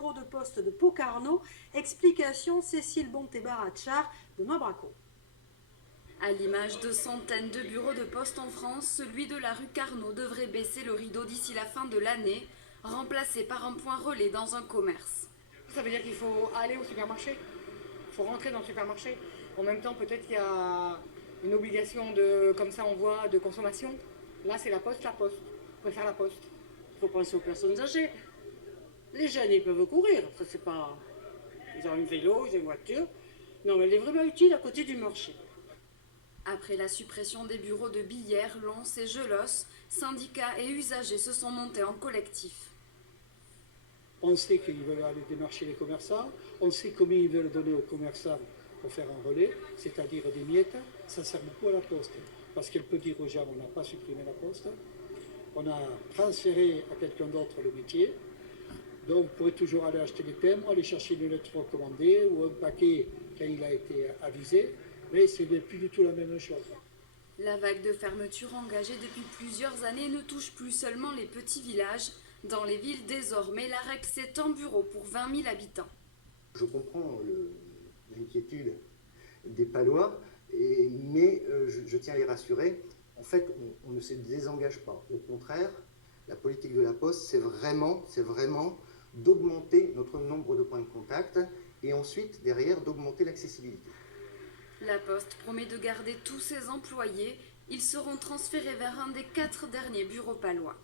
bureau de poste de Pocarno. Explication Cécile Bonté-Barachar de Mabraco. À l'image de centaines de bureaux de poste en France, celui de la rue Carnot devrait baisser le rideau d'ici la fin de l'année, remplacé par un point relais dans un commerce. Ça veut dire qu'il faut aller au supermarché, il faut rentrer dans le supermarché. En même temps, peut-être qu'il y a une obligation de, comme ça on voit, de consommation. Là, c'est la poste. Je préfère la poste. Il faut penser aux personnes âgées. Les jeunes, ils peuvent courir. Ça, c'est pas... Ils ont un vélo, ils ont une voiture. Non, mais elle est vraiment utile à côté du marché. Après la suppression des bureaux de Billère, Lons et Gelos, syndicats et usagers se sont montés en collectif. On sait qu'ils veulent aller démarcher les commerçants, on sait combien ils veulent donner aux commerçants pour faire un relais, c'est-à-dire des miettes. Ça sert beaucoup à la poste, parce qu'elle peut dire aux gens on n'a pas supprimé la poste, on a transféré à quelqu'un d'autre le métier, donc vous pourrez toujours aller acheter des timbres, aller chercher une lettre recommandée ou un paquet quand il a été avisé, mais ce n'est plus du tout la même chose. La vague de fermetures engagée depuis plusieurs années ne touche plus seulement les petits villages. Dans les villes, désormais, la REC, c'est un bureau pour 20 000 habitants. Je comprends l'inquiétude des Palois, mais je tiens à les rassurer. En fait, on ne se désengage pas. Au contraire, la politique de la Poste, c'est vraiment d'augmenter notre nombre de points de contact et ensuite, derrière, d'augmenter l'accessibilité. La Poste promet de garder tous ses employés. Ils seront transférés vers un des 4 derniers bureaux palois.